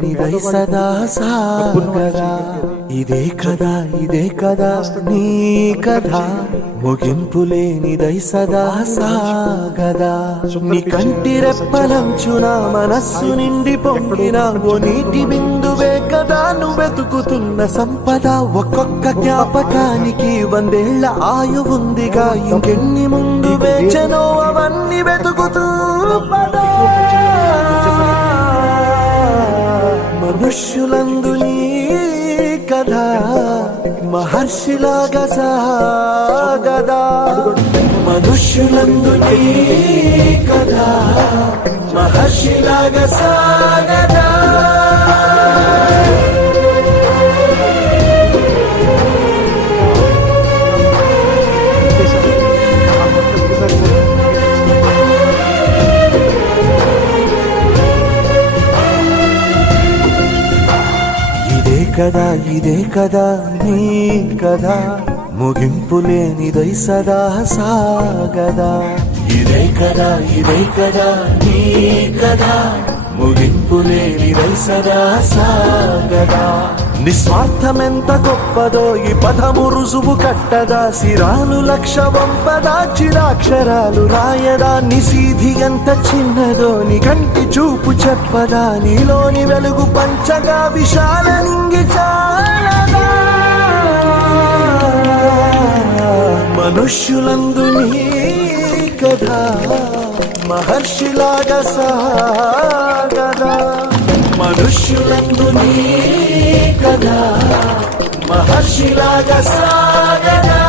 నిదై సదా సాగదా ఇదే కదా నీ కథ ముగింపు లేనిదై సదా సాగదా నీ కంటి రెప్పలంచున మనస్సు నిండి పొంగిన ఓ నీటి బిందువే కదా నువ్వెతుకుతున్న సంపద ఒక్కొక్క జ్ఞాపకానికి 100 ఏళ్ల ఆయువుందిగా ఇంకెన్ని ముందు వేచనో అవన్నీ వెతుకుతూ పదా మనుష్యులందు నీ కథ మహర్షిలాగా సాగదా మనుష్యులందు నీ కథ మహర్షిలాగా సాగదా ఇదే కదా నీ కదా ముగింపు లేనిదై సదా సాగదా ఇదే కదా నీ కదా ముగింపు లేనిదై సదా సాగదా నిస్వార్థమెంత గొప్పదో ఈ పదము రుజువు కట్టదా సిరాలు లక్ష వంపదా చిరాక్షరాలు రాయదా నిసీధి ఎంత చిన్నదో నీ కంటి చూపు చెప్పదా నీలోని వెలుగు పంచగా విశాల నింగి చాలదా మనుష్యులందు నీ కథ మహర్షిలాగా సాగదా మనుష్యులందు నీ కథ మహర్షిలాగా సాగదా